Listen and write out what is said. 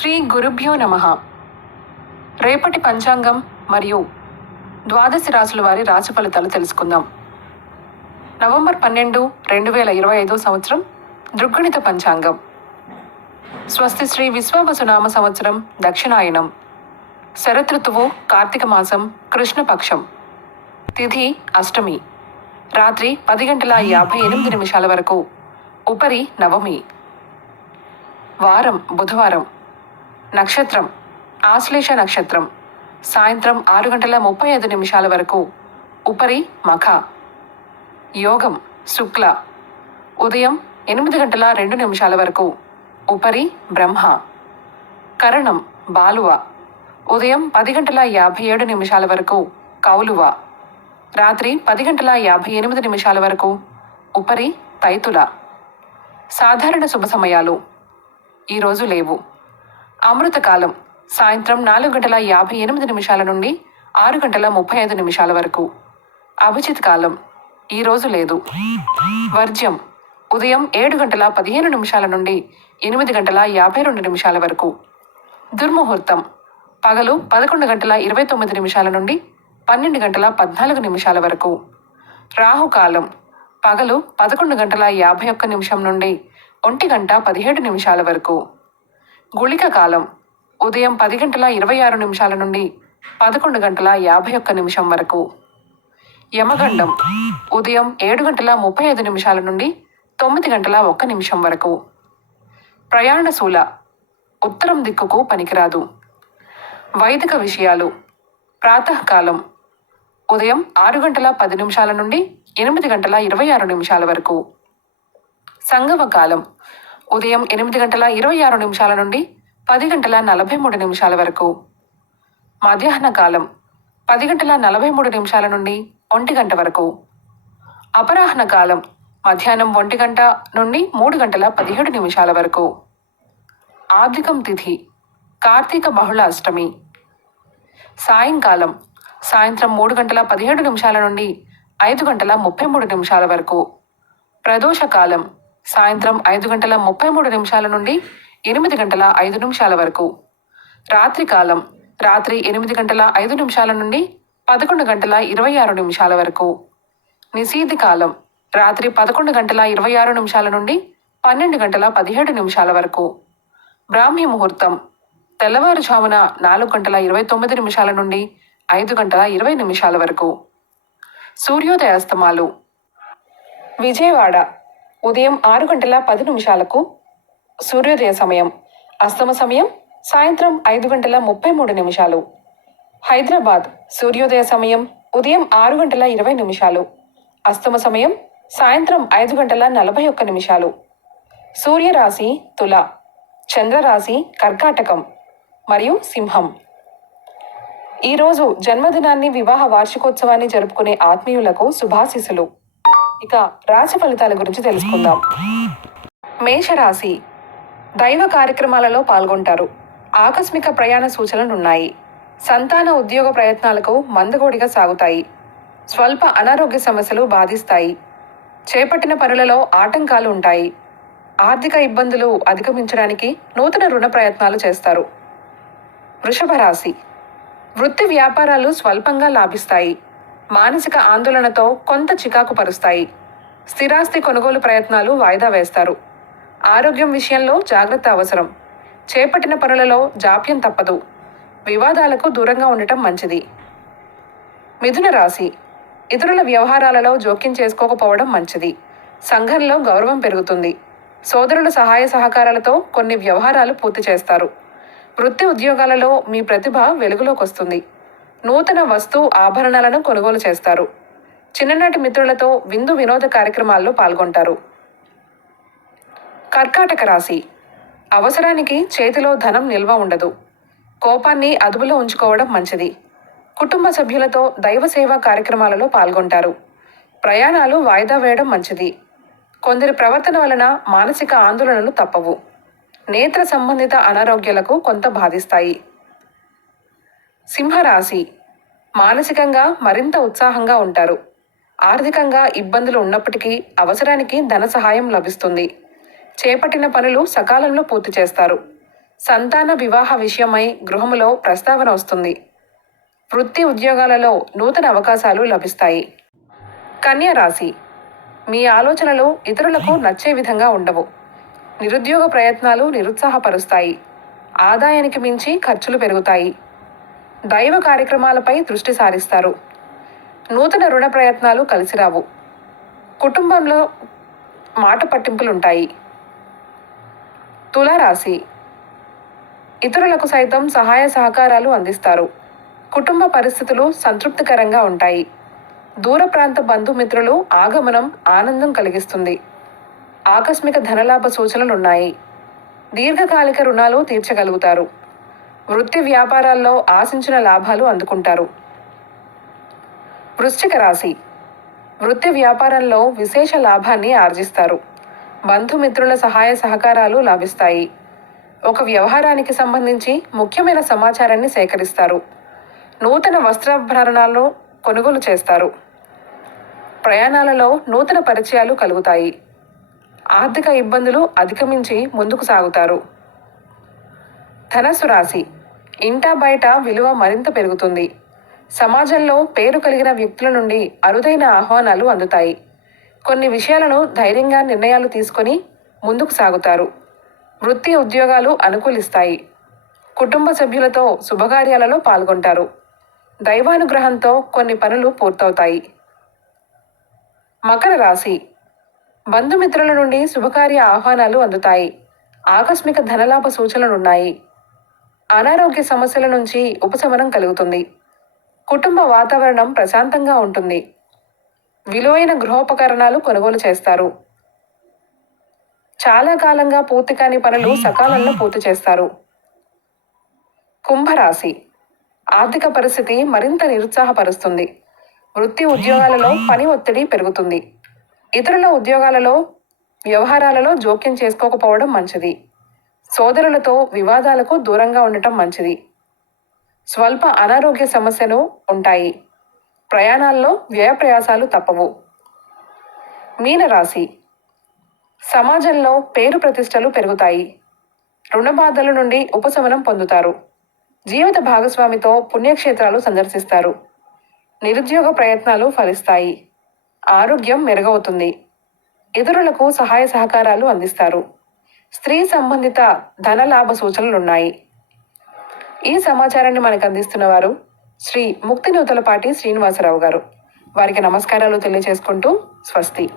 శ్రీ గురుభ్యో నమః. రేపటి పంచాంగం మరియు ద్వాదశి రాశుల వారి రాశి ఫలితాలు తెలుసుకుందాం. నవంబర్ 12, 2025 సంవత్సరం దృగ్గణిత పంచాంగం. స్వస్తి శ్రీ విశ్వావసునామ సంవత్సరం దక్షిణాయనం. శరతృతువు కార్తీక మాసం కృష్ణపక్షం. తిథి అష్టమి. రాత్రి 10:58 వరకు. ఉపరి నవమి. వారం బుధవారం. నక్షత్రం ఆశ్లేష నక్షత్రం. సాయంత్రం 6:35 వరకు. ఉపరి మఖ. యోగం శుక్ల. ఉదయం 8:02 వరకు. ఉపరి బ్రహ్మ. కరణం బాలువ. ఉదయం 10:57 వరకు. కౌలువ. రాత్రి 10:58 వరకు. ఉపరి తైతుల. సాధారణ శుభ సమయాలు ఈరోజు లేవు. అమృతకాలం సాయంత్రం 4:58 నుండి 6:35 వరకు. అభిజిత్ కాలం ఈరోజు లేదు. వర్జ్యం ఉదయం 7:15 నుండి 8:52 వరకు. దుర్ముహూర్తం పగలు 11:29 నుండి 12:14 వరకు. రాహుకాలం పగలు 11:51 నుండి 1:17 వరకు. గుళిక కాలం ఉదయం 10:26 నుండి 11:51 వరకు. యమగండం ఉదయం 7:35 నుండి 9:01 వరకు. ప్రయాణశూల ఉత్తరం దిక్కుకు పనికిరాదు. వైదిక విషయాలు ప్రాతకాలం ఉదయం 6:10 నుండి 8:26 వరకు. సంగమ కాలం ఉదయం 8:26 నుండి 10:43 వరకు. మధ్యాహ్న కాలం 10:43 నుండి 1 గంట వరకు. అపరాహ్న కాలం మధ్యాహ్నం 1 గంట నుండి 3:17 వరకు. ఆబ్దికం తిథి కార్తీక బహుళ అష్టమి. సాయంకాలం సాయంత్రం 3:17 నుండి 5:33 వరకు. ప్రదోష కాలం సాయంత్రం 5:33 నుండి 8:05 వరకు. రాత్రి కాలం రాత్రి 8:05 నుండి 11:26 వరకు. నిశీధి కాలం రాత్రి 11:26 నుండి 12:17 వరకు. బ్రాహ్మీ ముహూర్తం తెల్లవారుజామున 4:29 నుండి 5:20 వరకు. సూర్యోదయాస్తమాలు విజయవాడ ఉదయం 6:10 సూర్యోదయ సమయం. అస్తమ సమయం సాయంత్రం 5:33. హైదరాబాద్ సూర్యోదయ సమయం ఉదయం 6:20. అస్తమ సమయం సాయంత్రం 5:41. సూర్యరాశి తుల, చంద్రరాశి కర్కాటకం మరియు సింహం. ఈరోజు జన్మదినాన్ని, వివాహ వార్షికోత్సవాన్ని జరుపుకునే ఆత్మీయులకు శుభాశీస్సులు. ఇక రాశి ఫలితాల గురించి తెలుసుకుందాం. మేషరాశి దైవ కార్యక్రమాలలో పాల్గొంటారు. ఆకస్మిక ప్రయాణ సూచనలున్నాయి. సంతాన ఉద్యోగ ప్రయత్నాలకు మందగోడిగా సాగుతాయి. స్వల్ప అనారోగ్య సమస్యలు బాధిస్తాయి. చేపట్టిన పనులలో ఆటంకాలు ఉంటాయి. ఆర్థిక ఇబ్బందులు అధిగమించడానికి నూతన రుణ ప్రయత్నాలు చేస్తారు. వృషభ రాశి వృత్తి వ్యాపారాలు స్వల్పంగా లాభిస్తాయి. మానసిక ఆందోళనతో కొంత చికాకు పరుస్తాయి. స్థిరాస్తి కొనుగోలు ప్రయత్నాలు వాయిదా వేస్తారు. ఆరోగ్యం విషయంలో జాగ్రత్త అవసరం. చేపట్టిన పనులలో జాప్యం తప్పదు. వివాదాలకు దూరంగా ఉండటం మంచిది. మిథున రాశి ఇతరుల వ్యవహారాలలో జోక్యం చేసుకోకపోవడం మంచిది. సంఘంలో గౌరవం పెరుగుతుంది. సోదరుల సహాయ సహకారాలతో కొన్ని వ్యవహారాలు పూర్తి చేస్తారు. వృత్తి ఉద్యోగాలలో మీ ప్రతిభ వెలుగులోకి వస్తుంది. నూతన వస్తు ఆభరణాలను కొనుగోలు చేస్తారు. చిన్ననాటి మిత్రులతో విందు వినోద కార్యక్రమాల్లో పాల్గొంటారు. కర్కాటక రాశి అవసరానికి చేతిలో ధనం నిల్వ ఉండదు. కోపాన్ని అదుపులో ఉంచుకోవడం మంచిది. కుటుంబ సభ్యులతో దైవ సేవా కార్యక్రమాలలో పాల్గొంటారు. ప్రయాణాలు వాయిదా వేయడం మంచిది. కొందరి ప్రవర్తన వలన మానసిక ఆందోళనలు తప్పవు. నేత్ర సంబంధిత అనారోగ్యాలకు కొంత బాధిస్తాయి. సింహరాశి మానసికంగా మరింత ఉత్సాహంగా ఉంటారు. ఆర్థికంగా ఇబ్బందులు ఉన్నప్పటికీ అవసరానికి ధన సహాయం లభిస్తుంది. చేపట్టిన పనులు సకాలంలో పూర్తి చేస్తారు. సంతాన వివాహ విషయమై గృహములో ప్రస్తావన వస్తుంది. వృత్తి ఉద్యోగాలలో నూతన అవకాశాలు లభిస్తాయి. కన్య రాశి. మీ ఆలోచనలు ఇతరులకు నచ్చే విధంగా ఉండవు. నిరుద్యోగ ప్రయత్నాలు నిరుత్సాహపరుస్తాయి. ఆదాయానికి మించి ఖర్చులు పెరుగుతాయి. దైవ కార్యక్రమాలపై దృష్టి సారిస్తారు. నూతన రుణ ప్రయత్నాలు కలిసిరావు. కుటుంబంలో మాట పట్టింపులుంటాయి. తులారాశి. ఇతరులకు సైతం సహాయ సహకారాలు అందిస్తారు. కుటుంబ పరిస్థితులు సంతృప్తికరంగా ఉంటాయి. దూర ప్రాంత బంధుమిత్రులు ఆగమనం ఆనందం కలిగిస్తుంది. ఆకస్మిక ధనలాభ సూచనలున్నాయి. దీర్ఘకాలిక రుణాలు తీర్చగలుగుతారు. వృత్తి వ్యాపారాల్లో ఆశించిన లాభాలు అందుకుంటారు. వృశ్చిక రాశి. వృత్తి వ్యాపారంలో విశేష లాభాన్ని ఆర్జిస్తారు. బంధుమిత్రుల సహాయ సహకారాలు లాభిస్తాయి. ఒక వ్యవహారానికి సంబంధించి ముఖ్యమైన సమాచారాన్ని సేకరిస్తారు. నూతన వస్త్రాభరణాలను కొనుగోలు చేస్తారు. ప్రయాణాలలో నూతన పరిచయాలు కలుగుతాయి. ఆర్థిక ఇబ్బందులు అధిగమించి ముందుకు సాగుతారు. ధనస్సు రాశి. ఇంటా బయట విలువ మరింత పెరుగుతుంది. సమాజంలో పేరు కలిగిన వ్యక్తుల నుండి అరుదైన ఆహ్వానాలు అందుతాయి. కొన్ని విషయాలను ధైర్యంగా నిర్ణయాలు తీసుకొని ముందుకు సాగుతారు. వృత్తి ఉద్యోగాలు అనుకూలిస్తాయి. కుటుంబ సభ్యులతో శుభకార్యాలలో పాల్గొంటారు. దైవానుగ్రహంతో కొన్ని పనులు పూర్తవుతాయి. మకర రాశి. బంధుమిత్రుల నుండి శుభకార్య ఆహ్వానాలు అందుతాయి. ఆకస్మిక ధనలాభ సూచనలున్నాయి. అనారోగ్య సమస్యల నుంచి ఉపశమనం కలుగుతుంది. కుటుంబ వాతావరణం ప్రశాంతంగా ఉంటుంది. విలువైన గృహోపకరణాలు కొనుగోలు చేస్తారు. చాలా కాలంగా పూర్తి కాని పనులు సకాలంలో పూర్తి చేస్తారు. కుంభరాశి. ఆర్థిక పరిస్థితి మరింత నిరుత్సాహపరుస్తుంది. వృత్తి ఉద్యోగాలలో పని ఒత్తిడి పెరుగుతుంది. ఇతరుల ఉద్యోగాలలో వ్యవహారాలలో జోక్యం చేసుకోకపోవడం మంచిది. సోదరులతో వివాదాలకు దూరంగా ఉండటం మంచిది. స్వల్ప అనారోగ్య సమస్యలు ఉంటాయి. ప్రయాణాల్లో వ్యయప్రయాసాలు తప్పవు. మీనరాశి. సమాజంలో పేరు ప్రతిష్టలు పెరుగుతాయి. రుణబాధల నుండి ఉపశమనం పొందుతారు. జీవిత భాగస్వామితో పుణ్యక్షేత్రాలు సందర్శిస్తారు. నిరుద్యోగ ప్రయత్నాలు ఫలిస్తాయి. ఆరోగ్యం మెరుగవుతుంది. ఇతరులకు సహాయ సహకారాలు అందిస్తారు. స్త్రీ సంబంధిత ధనలాభ సూచనలున్నాయి. ఈ సమాచారాన్ని మనకు అందిస్తున్న వారు శ్రీ ముక్తినూతలపాటి శ్రీనివాసరావు గారు. వారికి నమస్కారాలు తెలియజేసుకుంటూ స్వస్తి.